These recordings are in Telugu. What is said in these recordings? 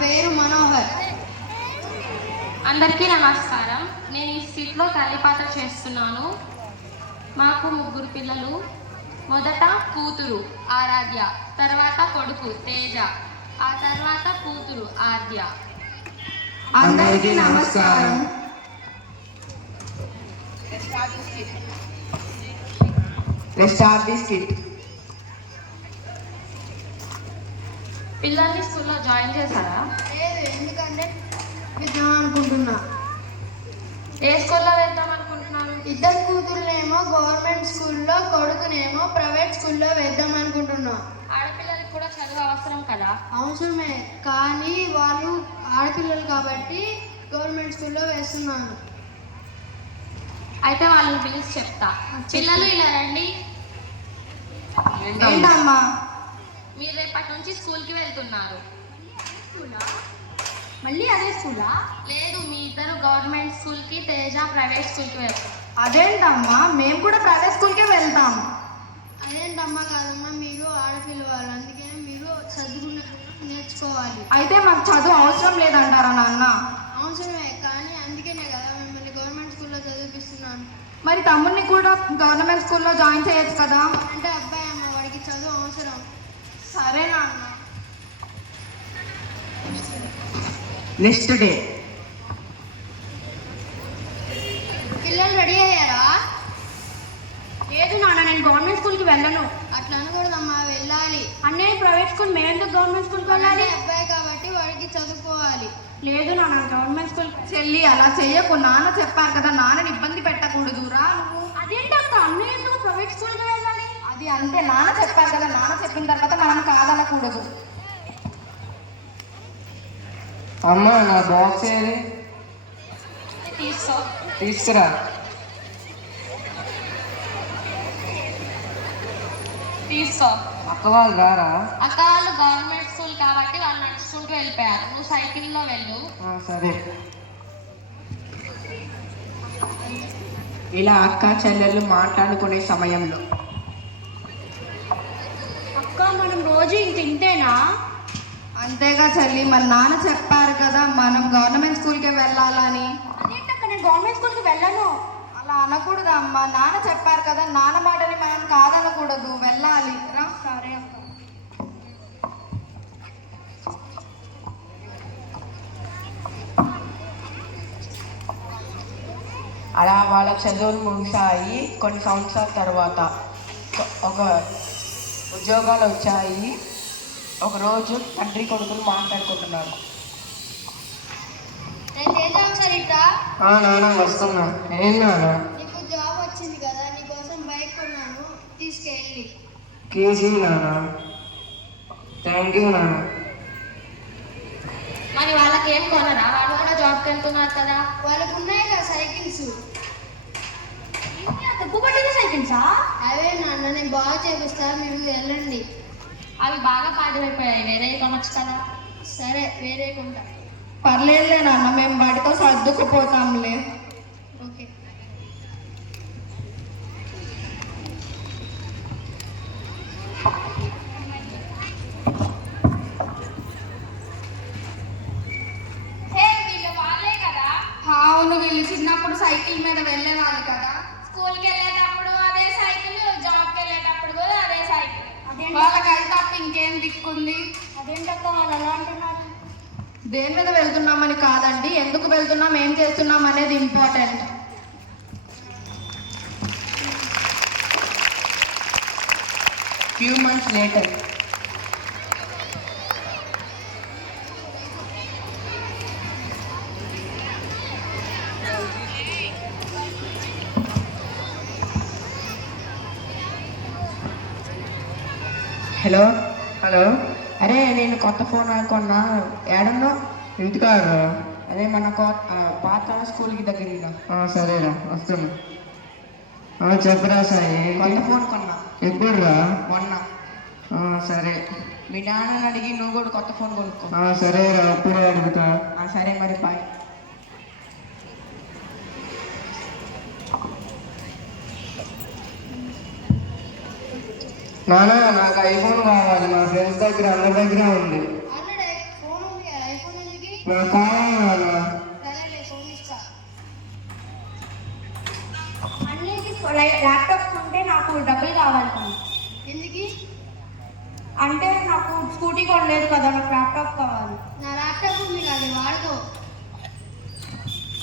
పేరు మనోహర్. అందరికీ నమస్కారం. నేను ఈ స్కిట్లో తల్లి పాత్ర చేస్తున్నాను. మాకు 3 పిల్లలు. మొదట కూతురు ఆరాధ్య, తర్వాత కొడుకు తేజ, ఆ తర్వాత కూతురు ఆద్య. అందరికీ నమస్కారం. పిల్లల్ని స్కూల్లో జాయిన్ చేశారా? లేదు, ఎందుకంటే వేద్దాం అనుకుంటున్నా. ఏ స్కూల్లో వేద్దాం అనుకుంటున్నాను? ఇద్దరు కూతుర్లేమో గవర్నమెంట్ స్కూల్లో, కొడుకునేమో ప్రైవేట్ స్కూల్లో వేద్దాం అనుకుంటున్నా. ఆడపిల్లలకి కూడా చదువు అవసరం కదా? అవసరమే, కానీ వాళ్ళు ఆడపిల్లలు కాబట్టి గవర్నమెంట్ స్కూల్లో వేస్తున్నాను. అయితే వాళ్ళని పిలిచి చెప్తా. పిల్లలు ఇలా రండి. ఏంటమ్మా? మీరు రేపటి నుంచి స్కూల్కి వెళ్తున్నారు. మళ్ళీ అదే స్కూలా? లేదు, మీ ఇద్దరు గవర్నమెంట్ స్కూల్కి, తేజ ప్రైవేట్ స్కూల్కి వెళ్తారు. అదేంటమ్మా, మేము కూడా ప్రైవేట్ స్కూల్కే వెళ్తాం. అదేంటమ్మా కాదమ్మా, మీరు ఆడపిల్ల వాళ్ళు, అందుకే మీరు చదువుకున్న నేర్చుకోవాలి. అయితే మాకు చదువు అవసరం లేదంటారా నాన్న? అవసరమే, కానీ అందుకనే కదా మిమ్మల్ని గవర్నమెంట్ స్కూల్లో చదివిపిస్తున్నాను. మరి తమ్ముడిని కూడా గవర్నమెంట్ స్కూల్లో జాయిన్ చేయొచ్చు కదా? అంటే అబ్బాయి అమ్మ, వాడికి చదువు అవసరం. సరే నాన్న. Next day. పిల్లలు రెడీ అయ్యారా? లేదు నాన్న, నేను గవర్నమెంట్ స్కూల్కి వెళ్ళను. అట్లా అనకూడదమ్మా, వెళ్ళాలి. అన్నయ్య ప్రైవేట్ స్కూల్, మేమెందుకు గవర్నమెంట్ స్కూల్కి వెళ్ళాలి? అబ్బాయి కాబట్టి వాడికి చదువుకోవాలి. లేదు నాన్న, గవర్నమెంట్ స్కూల్. చెల్లి అలా చెయ్యకు, నాన్న చెప్పారు కదా, నాన్నని ఇబ్బంది పెట్టకూడదురా నువ్వు. అదేంటక్క, అన్నయ్య ఎందుకు ప్రైవేట్ స్కూల్కి వెళ్ళాలి? అది అంతే, నాన్న చెప్పారు కదా, నాన్న చెప్పిన తర్వాత మనం కాదనకూడదు. అమ్మా, నా బాక్స్ ఏది? తీసుకో. తీసుకురా. తీసుకో. అక్క వాళ్ళు రారా? అక్క వాళ్ళు గవర్నమెంట్ స్కూల్ కాబట్టి వాళ్ళు నడుచుకుంటూ వెళ్ళిపోయారు. నువ్వు సైకిల్లో వెళ్ళు. సరే. ఇలా అక్క చెల్లెళ్ళు మాట్లాడుకునే సమయంలో, అక్క మనం రోజు ఇంతేనా? అంతేగా చెల్లి, మరి నాన్న చెప్పారు కదా మనం గవర్నమెంట్ స్కూల్కే వెళ్ళాలని. అదేంటక్క, నేను గవర్నమెంట్ స్కూల్కి వెళ్ళను. అలా అనకూడదు అమ్మా, నాన్న చెప్పారు కదా, నాన్న మాటని మనం కాదనకూడదు, వెళ్ళాలి రా. సరే అక్క. అలా వాళ్ళ చదువులు ముగిసాయి. కొన్ని సంవత్సరాల తర్వాత ఒక ఉద్యోగాలు వచ్చాయి. ఒకరోజు తండ్రి కొడుకులు మాట్లాడుకుంటున్నారు. నాన్న వస్తున్నా. ఏం నాన్న? నీకు జాబ్ వచ్చింది కదా, నీకోసం బైక్ కొన్నాను, తీసుకెళ్ళి. కేజీ నాన్న. థ్యాంక్ యూ నాన్న. మరి వాళ్ళకి ఏం కొనరా? వాళ్ళు కూడా జాబ్కి వెళ్తున్నారు కదా. వాళ్ళకు ఉన్నాయి కదా సైకిల్స్. తక్కువ పట్టింది సైకిల్సా? అవే నాన్న, నేను బాగా చేపిస్తా, మీరు వెళ్ళండి. అవి బాగా పాడైపోయాయి, వేరే కొనొచ్చు కదా. సరే, వేరే కొంటా. పర్లేదులే నాన్న, మేము వాటితో సర్దుకుపోతాంలే. ఓకే. వాళ్ళే కదా. అవును, వీళ్ళు చిన్నప్పుడు సైకిల్ మీద వెళ్ళేవాళ్ళు కదా. స్కూల్కి వెళ్ళేటప్పుడు అదే సైకిల్, జాబ్కి వెళ్ళేటప్పుడు కూడా అదే సైకిల్. వాళ్ళకి అది తప్ప ఇంకేం దిక్కుంది? అదేంటక్క వాళ్ళు ఎలా అంటున్నారు? దేని మీద వెళ్తున్నామని కాదండి, ఎందుకు వెళ్తున్నాం, ఏం చేస్తున్నాం అనేది important. Few months later. Hello. Hello. అరే, నేను కొత్త ఫోన్ కొన్నా. ఏడన్నా? ఇంటికాడ. అదే మన పాత స్కూల్కి దగ్గర. సరేరా, వస్తున్నా. చెప్పరా సాయి. కొత్త ఫోన్ కొన్నా. ఎప్పుడు రా? మొన్న. సరే. మీ నాన్నని అడిగి నువ్వు కూడా కొత్త ఫోన్ కొనుక్కో. సరేరా, అప్పుడే అడుగుతా. సరే మరి, బాయ్. నాన్న, నాకు ఐఫోన్ కావాలి. మా ఫ్రెండ్స్ దగ్గర అందరి దగ్గర ఉంది. ఆల్రెడీ ఫోన్ ఉంది, ఐఫోన్ నాకు కావాలి నాన్న. సరేలే కొనిస్తా. అన్నిటికీ ల్యాప్టాప్ ఉంటే నాకు డబ్బులు కావాలి కానీ. ఎందుకు? అంటే నాకు స్కూటీ కొనలేదు కదా, నాకు ల్యాప్టాప్ కావాలి. నా ల్యాప్టాప్ ఉంది కదా, వాడుకో.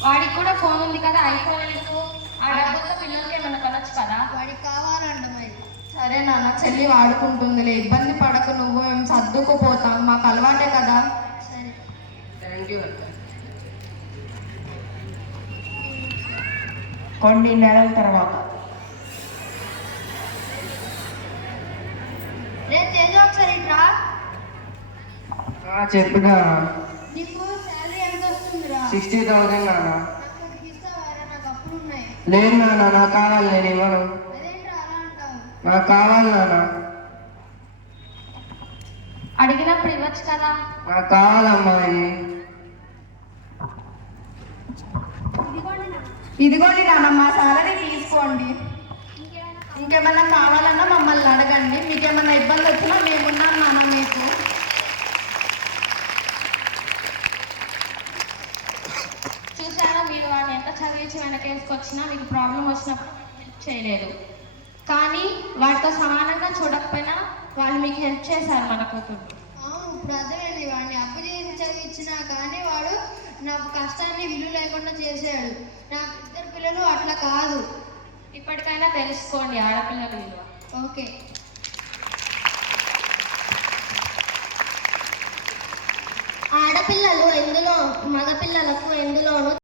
వాడికి కూడా ఫోన్ ఉంది కదా, ఐఫోన్ ఎందుకు? ఆ డబ్బులతో పిల్లలకి ఏమన్నా కొనొచ్చు కదా. వాడికి కావాలంట మరి. సరే నాన్న, చెల్లి వాడుకుంటుందిలే, ఇబ్బంది పడకు, నువ్వు మేము సర్దుకుపోతాం, మాకు అలవాటే కదా. సరే. థ్యాంక్ యూ అక్క. కొన్ని నెలల తర్వాత రేపు తేజ ఒకసారి ఇట్రా. చెప్పురా. నీకు శాలరీ ఎంత వస్తుందిరా? 60,000 నాన్న. నాకు ఇస్తావారా? నాకు అప్పులు ఉన్నాయి. లేదు నాన్న, నాకు కావాలి, నేను ఇవ్వను. అదేంట్రా అలా అంటావు? నాకు కావాలి నాన్న. అడిగినప్పుడు ఇవ్వచ్చు కదా. నాకు కావాలమ్మా ఇది. ఇదిగోండి నాన్న, మా సాలరీ తీసుకోండి. ఇంకేమన్నా కావాలన్నా మమ్మల్ని అడగండి, మీకేమన్నా ఇబ్బంది వచ్చినా మేమున్నాం నాన్న మీకు. చూసారా, మీరు వాడిని ఎంత చదివించి వెనకేసుకొచ్చినా మీకు ప్రాబ్లం వచ్చినప్పుడు హెల్ప్ చేయలేదు. కానీ వాడితో సమానంగా చూడకపోయినా వాళ్ళు మీకు హెల్ప్ చేశారు మన కూతురు. అవును, ఇప్పుడు అర్థమైంది. వాడిని అప్పు చేసి చదివించినా కానీ వాడు నాకు కష్టాన్ని విలువ లేకుండా చేశాడు. నాకు ఇద్దరు పిల్లలు అట్లా కాదు. ఇప్పటికైనా తెలుసుకోండి ఆడపిల్లల విలువ. ఓకే. ఆడపిల్లలు ఎందులో మగపిల్లలకు ఎందులోనూ